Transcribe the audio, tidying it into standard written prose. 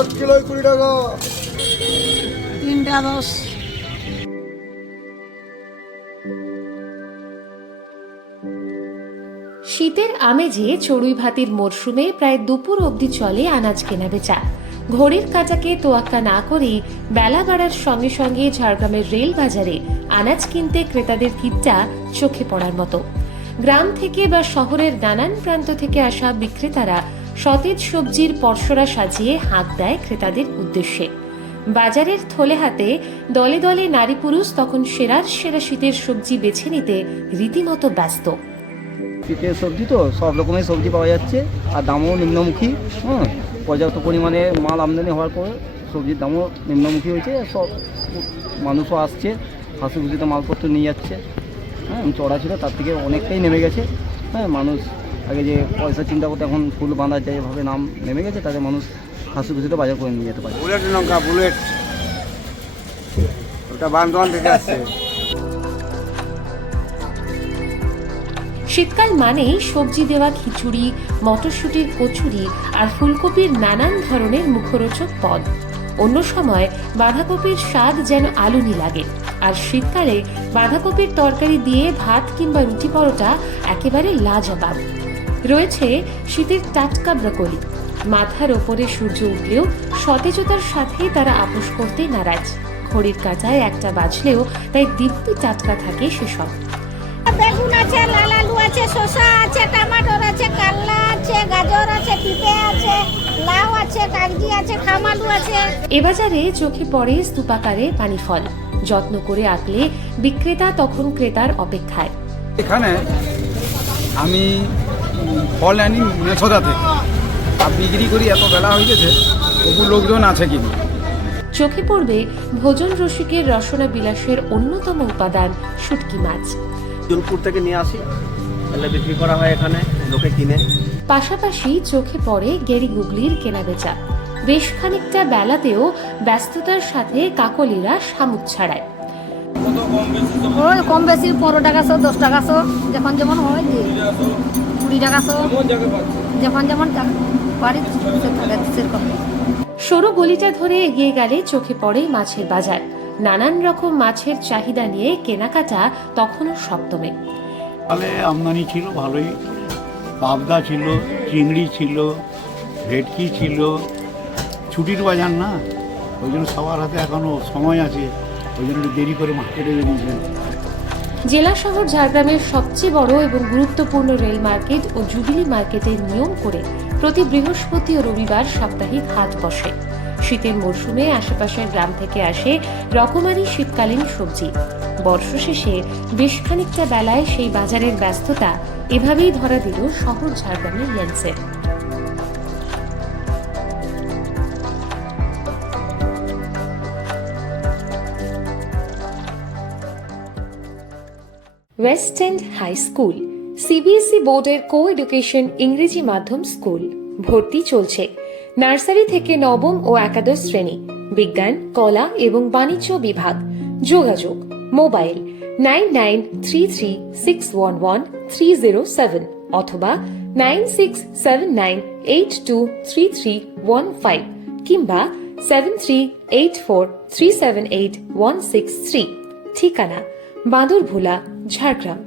1 kilo 20 টাকা। 3টা 10। শীতের আমেজে চড়ুই ভাতির মরশুমে প্রায় দুপুর অবধি চলে আনাজ কেনা বেচা। ঘড়ির কাঁটাকে তোয়াক্কা না করেই বেলা বাড়ার সঙ্গে সঙ্গে ঝাড়গ্রামের রেল বাজারে আনাজ কিনতে ক্রেতাদের ভিড়টা চোখে পড়ার মতো। গ্রাম থেকে বা শহরের নানান প্রান্ত থেকে আসা বিক্রেতারা সতেজ সবজির পসরা সাজিয়ে হাঁক দেয় ক্রেতাদের উদ্দেশ্যে। বাজারের থলে হাতে দলে দলে নারী পুরুষ তখন সেরার সেরা শীতের সবজি বেছে নিতে রীতিমতো ব্যস্ত। শীতের সবজি তো সব রকমের সবজি পাওয়া যাচ্ছে, আর দামও নিম্নমুখী। পর্যাপ্ত পরিমাণে মাল আমদানি হওয়ার পর সবজির দামও নিম্নমুখী হয়েছে। সব মানুষও আসছে, হাসি খুশিতে মালপত্র নিয়ে যাচ্ছে। চড়া ছিল তার থেকে অনেকটাই নেমে গেছে। মানুষ আগে যে পয়সা চিন্তা করতে এখন ফুল বাঁধা যায় এভাবে নাম নেমে গেছে, তাতে মানুষ হাসি খুশিতে বাজার করে নিয়ে যেতে পারে। বুলেট লঙ্কা, বুলেট, ওটা বান্দোয়ান থেকে আসছে। শীতকাল মানেই সবজি দেওয়া খিচুড়ি, মটরশুঁটির কচুরি আর ফুলকপির নানান ধরনের মুখরোচক পদ। অন্য সময় বাঁধাকপির স্বাদ যেন আলুনি লাগে, আর শীতকালে বাঁধাকপির তরকারি দিয়ে ভাত কিংবা রুটি পরোটা একেবারে লাজবাব। রয়েছে শীতের টাটকা ব্রকোলি। মাথার ওপরে সূর্য উঠলেও সতেজতার সাথে তারা আপোষ করতে নারাজ। ঘড়ির কাঁটায় 1টা বাজলেও তাই দিব্যি টাটকা থাকে সেসব। বেগুন আছে, লাল আলু আছে, শসা আছে, টমেটো আছে, কাল্লা আছে, গাজর আছে, পিঁপে আছে, লাউ আছে, কাগজি আছে, খামালু আছে। এ বাজারে চোখে পড়ে স্তূপাকারে পানি ফল। যত্ন করে আঁকলে বিক্রেতা তখন ক্রেতার অপেক্ষায়। এখানে আমি ফল আনি মেছদা থেকে, আর বিক্রি করি। এত বেলা হয়ে গেছে, তবু লোকজন আছে কিনা। চোখে পড়বে ভোজন রসিকের রসনা বিলাসের অন্যতম উপাদান শুটকি মাছ। জলপুর থেকে নিয়ে আসি, তাহলে বিক্রি করা হয় এখানে, লোকে কিনে। পাশাপাশি চোখে পড়ে গেরি গুগলির কেনাবেচা। বেশ খানিকটা বেলাতেও ব্যস্ততার সাথে কাকলিরা শামুক ছাড়ায়। ওই কম বেশি 15 টাকা শো, 10 টাকা শো, যখন যেমন হয়, 20 টাকা শো, যখন যেমন পারি সেরকম। সরু গলিটা ধরে এগিয়ে গেলে চোখে পড়ে মাছের বাজার। নানান রকম মাছের চাহিদা নিয়ে কেনাকাটা তখনও সপ্তমে। তাহলে আমদানি ছিল ভালোই, পাবদা ছিল, চিংড়ি ছিল, ভেটকি ছিল। ছুটির বাজার না, ওই জন্য সবার হাতে এখনও সময় আছে, ওই জন্য দেরি করে মার্কেটে বেরিয়েছেন। জেলা শহর ঝাড়গ্রামের সবচেয়ে বড় এবং গুরুত্বপূর্ণ রেল মার্কেট ও জুবিলি মার্কেটের নিয়ম করে প্রতি বৃহস্পতি ও রবিবার সাপ্তাহিক হাট বসে। শীতের মরশুমে আশেপাশের গ্রাম থেকে আসে রকমারি শীতকালীন সবজি। বর্ষশেষে বেশ খানিকটা বেলায় সেই বাজারের ব্যস্ততা এভাবেই ধরা দিল শহর ঝাড়গ্রামের লেন্সে। West end high school CBSE বোর্ডের কো এডুকেশন ইংরেজি মাধ্যম স্কুল। ভর্তি চলছে নার্সারি থেকে নবম ও একাদশ শ্রেণী, বিজ্ঞান, কলা এবং বাণিজ্য বিভাগ। যোগাযোগ মোবাইল 9933611307 অথবা 9679823315 কিংবা 7384378163। ঠিকানা বাঁদরভোলা, ঝাড়গ্রাম।